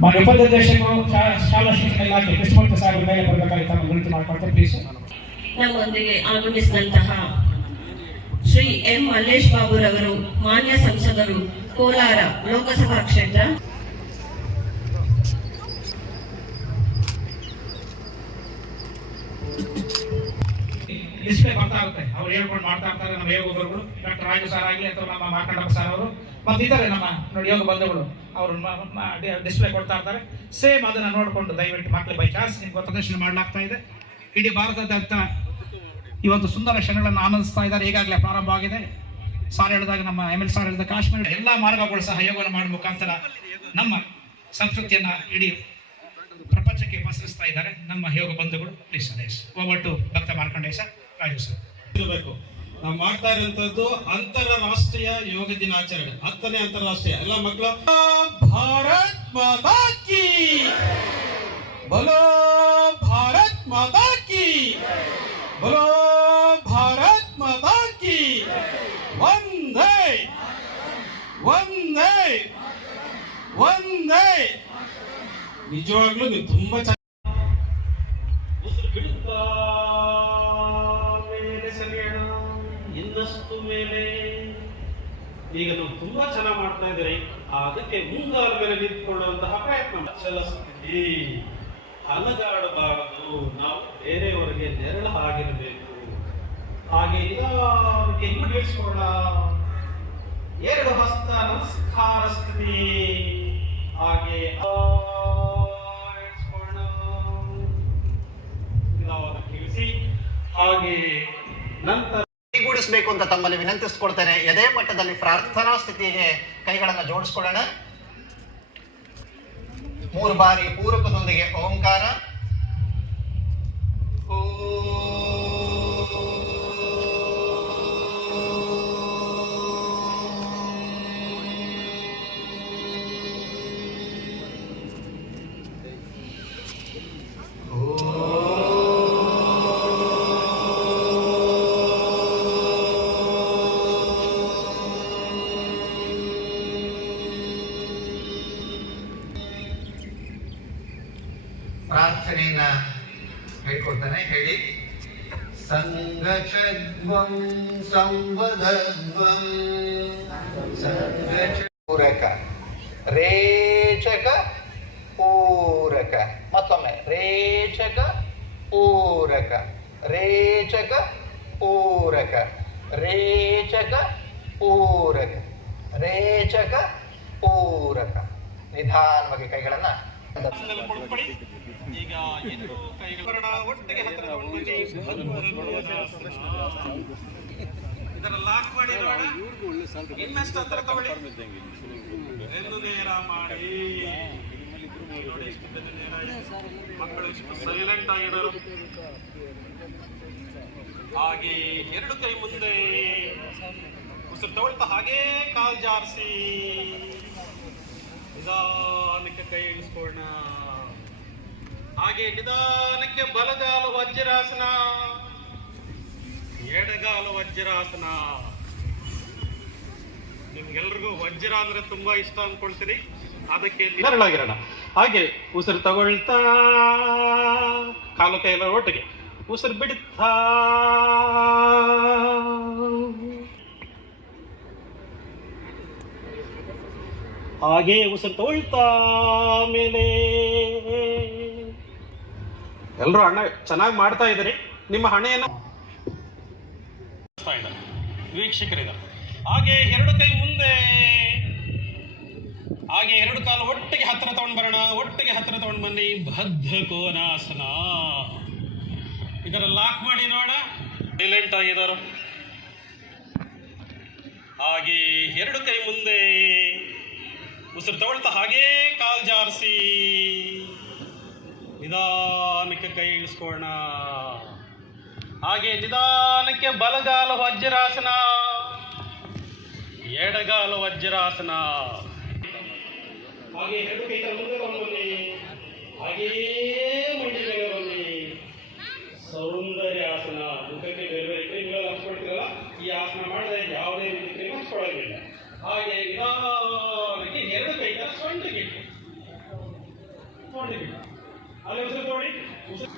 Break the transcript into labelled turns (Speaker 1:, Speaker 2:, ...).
Speaker 1: ಮಾನ್ಯ ಶಾ- ಶಾಲಾ ಶಿಕ್ಷಣ ಇಲಾಖೆ ಕೃಷ್ಣಮೂರ್ತಿ ಸಾಹೇಬರ ಮೇಲೆ ಬರಬೇಕಾಗಿ ತಮ್ಮ ವಿನಂತಿ ಮಾಡ್ಕೊಳ್ತೇನೆ ಪ್ಲೀಸ್
Speaker 2: ನಮ್ಮೊಂದಿಗೆ ಆಗಮಿಸಿದಂತಹ ಶ್ರೀ ಎಂ ಮಲ್ಲೇಶ್ ಬಾಬುರವರು, ಮಾನ್ಯ ಸಂಸದರು, ಕೋಲಾರ ಲೋಕಸಭಾ ಕ್ಷೇತ್ರ.
Speaker 1: ಹೇಳ್ಕೊಂಡು ಮಾಡ್ತಾ ಇರ್ತಾರೆ ನಮ್ಮ ಯೋಗ ಗುರುಗಳು ಡಾಕ್ಟರ್ ರಾಜು ಸರ್ ಆಗಲಿ ಅಥವಾ ನಮ್ಮ ಮಾರ್ಕಂಡಪ್ಪ ಸರ್ ಅವರು. ಮತ್ತೆ ಇದ್ದಾರೆ ನಮ್ಮ ನೋಡಿ ಯೋಗ ಬಂಧುಗಳು, ಅವರು ಡಿಸ್ಪ್ಲೇ ಕೊಡ್ತಾ ಇರ್ತಾರೆ. ಸೇಮ್ ಅದನ್ನ ನೋಡಿಕೊಂಡು ದಯವಿಟ್ಟು ಮಕ್ಕಳು ಬೈ ಚಾನ್ಸ್ ನಿಮ್ಗೆ ಪ್ರದರ್ಶನ ಮಾಡಲಾಗ್ತಾ ಇದೆ. ಇಡೀ ಭಾರತದಾದ್ಯಂತ ಇವತ್ತು ಸುಂದರ ಕ್ಷಣಗಳನ್ನು ಆನಂದಿಸ್ತಾ ಇದ್ದಾರೆ. ಈಗಾಗಲೇ ಪ್ರಾರಂಭ ಆಗಿದೆ. ಸಾರ್ ಹೇಳಿದಾಗ ನಮ್ಮ ಎಂ ಎಲ್ ಸಾರ್ ಹೇಳಿದ ಕಾಶ್ಮೀರ ಎಲ್ಲ ಮಾರ್ಗಗಳು ಸಹ ಯೋಗವನ್ನು ಮಾಡುವ ಮುಖಾಂತರ ನಮ್ಮ ಸಂಸ್ಕೃತಿಯನ್ನ ಇಡೀ ಪ್ರಪಂಚಕ್ಕೆ ಪಸರಿಸ್ತಾ ಇದ್ದಾರೆ. ನಮ್ಮ ಯೋಗ ಬಂಧುಗಳು ಪ್ಲೀಸ್ ಸದೇಶ್ ಒಬ್ಬಟ್ಟು ಭಕ್ತ ಮಾರ್ಕಂಡೇಶ, ರಾಜು ಸರ್
Speaker 3: ಇರಬೇಕು. ನಾವು ಮಾಡ್ತಾ ಇರುವಂತದ್ದು ಅಂತಾರಾಷ್ಟ್ರೀಯ ಯೋಗ ದಿನಾಚರಣೆ. ಹತ್ತನೇ ಅಂತಾರಾಷ್ಟ್ರೀಯ. ಎಲ್ಲ ಮಕ್ಕಳು ಭಾರತ್ ಮಾತಾ ಕಿ! ಬಲೋ ಭಾರತ್ ಮಾತಾ ಕಿ! ಬಲೋ ಭಾರತ್ ಮಾತಾ ಕಿ! ಒಂದೇ ಒಂದೇ ಒಂದೇ ನಿಜವಾಗ್ಲೂ ನೀವು ತುಂಬಾ ಈಗ ನಾವು ತುಂಬಾ ಚೆನ್ನಾಗಿ ಮಾಡ್ತಾ ಇದ್ದೀರಿ. ಅದಕ್ಕೆ ಮುಂಗಾಲ ಮೇಲೆ ನಿಂತ್ಕೊಳ್ಳುವಂತಹ ಪ್ರಯತ್ನ ಈ ಅಲಗಾಡಬಾರದು. ನಾವು ಬೇರೆಯವರಿಗೆ ನೆರಳು ಆಗಿರಬೇಕು. ಹಾಗೆ ನಿಧಾನಕ್ಕೆ ಹಿಂಗೇಳಿಸ್ಕೊಳ್ಳ ಎರಡು ಹಸ್ತ ನಮಸ್ಕಾರ ಸ್ಥಿತಿ ಹಾಗೆ ಆಡಿಸ್ಕೊಳ್ಳೋಣ. ನಿಧಾನಕ್ಕೆ ಇಳಿಸಿ ಹಾಗೆ ನಂತರ
Speaker 4: ಕೈಗೂಡಿಸಬೇಕು ಅಂತ ತಮ್ಮಲ್ಲಿ ವಿನಂತಿಸ್ಕೊಳ್ತೇನೆ. ಎದೆ ಮಟ್ಟದಲ್ಲಿ ಪ್ರಾರ್ಥನಾ ಸ್ಥಿತಿಗೆ ಕೈಗಳನ್ನ ಜೋಡಿಸ್ಕೊಳ್ಳೋಣ. ಮೂರು ಬಾರಿ ಪೂರಕದೊಂದಿಗೆ ಓಂಕಾರ. ಪ್ರಾರ್ಥನೆಯನ್ನ ಹೇಳ್ಕೊಡ್ತಾನೆ, ಹೇಳಿ. ಸಂಘಚದ್ವಂ ಸಂವದದ್ವಂ ಸಂಘ ಪೂರಕ. ರೇಚಕ, ಪೂರಕ. ಮತ್ತೊಮ್ಮೆ, ರೇಚಕ, ಪೂರಕ. ರೇಚಕ ಪೂರಕ. ರೇಚಕ ಪೂರಕ. ರೇಚಕ, ಪೂರಕ. ನಿಧಾನವಾಗಿ ಕೈಗಳನ್ನ
Speaker 3: ಇದರ ಲಾಕ್ ಮಾಡಿ ತಗೊಳ್ಳಿ ಮಾಡಿ. ಮಕ್ಕಳು ಎಷ್ಟು ಸೈಲೆಂಟ್ ಹಾಗೆ ಎರಡು ಕೈ ಮುಂದೆ ಉಸಿರು ತಗೊಳ್ತಾ ಹಾಗೇ ಕಾಲ್ ಜಾರಿಸಿ ನಿಧಾನಕ್ಕೆ ಕೈ ಇಳಿಸ್ಕೊಳ್ಳೋಣ. ಹಾಗೆ ನಿಧಾನಕ್ಕೆ ಬಲಗಾಲ ವಜ್ರಾಸನ. ಎಡಗಾಲ ವಜ್ರಾಸನ. ನಿಮ್ಗೆಲ್ರಿಗೂ ವಜ್ರ ಅಂದ್ರೆ ತುಂಬಾ ಇಷ್ಟ ಅನ್ಕೊಳ್ತೀರಿ ಅದಕ್ಕೆ ನೆರಳಾಗಿರೋಣ ಹಾಗೆ ಉಸಿರು ತಗೊಳ್ತಾ, ಕಾಲು ಕೈಲ ಒಟ್ಟಿಗೆ. ಉಸಿರು ಬಿಡುತ್ತಾ ಹಾಗೆ ಉಸಿರು ತಗೊಳ್ತಾ ಮೇಲೆ ಎಲ್ಲರೂ ಅಣ್ಣ ಚೆನ್ನಾಗಿ ಮಾಡ್ತಾ ಇದ್ದೀರಿ. ನಿಮ್ಮ ಹಣೆಯನ್ನು ವೀಕ್ಷಕರಿದ್ದಾರೆ. ಹಾಗೆ ಎರಡು ಕೈ ಮುಂದೆ. ಹಾಗೆ ಎರಡು ಕಾಲು ಒಟ್ಟಿಗೆ ಹತ್ತಿರ ತಗೊಂಡ್ ಬರೋಣ. ಒಟ್ಟಿಗೆ ಹತ್ತಿರ ತಗೊಂಡ್ ಬನ್ನಿ. ಬದ್ಧ ಕೋನಾಸನ. ಇದರ ಲಾಕ್ ಮಾಡಿ ನೋಡ ಸೈಲೆಂಟ್ ಆಗಿದ್ದಾರೆ ಹಾಗೆ ಎರಡು ಕೈ ಮುಂದೆ. ಉಸಿರು ತಗೊಳ್ತಾ ಹಾಗೇ ಕಾಲ್ ಜಾರಿಸಿ. ನಿಧಾನಕ್ಕೆ ಕೈ ಇಳಿಸ್ಕೊಳ್ಳೋಣ. ಹಾಗೆ ನಿಧಾನಕ್ಕೆ ಬಲಗಾಲ ವಜ್ರಾಸನ. ಎಡಗಾಲ ವಜ್ರಾಸನ. ಹಾಗೆ ಎರಡು ಕೈ ಮುಂದೆ ಬನ್ನಿ ಹಾಗೆಯೇ ಮುಂದೆ ಮೇಲೆ ಬನ್ನಿ. ಸೌಂದರ್ಯಾಸನ. ಮುಖಕ್ಕೆ ಬೇರೆ ಬೇರೆ ಕ್ರೀಮ್ಗಳು ಈ ಆಸನ ಮಾಡಿದ್ರೆ ಯಾವುದೇ ರೀತಿ ಕ್ರೀಮ್ ಹಾಗೆ ನಿಧಾನಕ್ಕೆ ಮಾಡ್ತೀವಿ ಅಲ್ಲಿ ಉಸಿರು ತಗೊಳ್ಳಿ ಉಸಿರು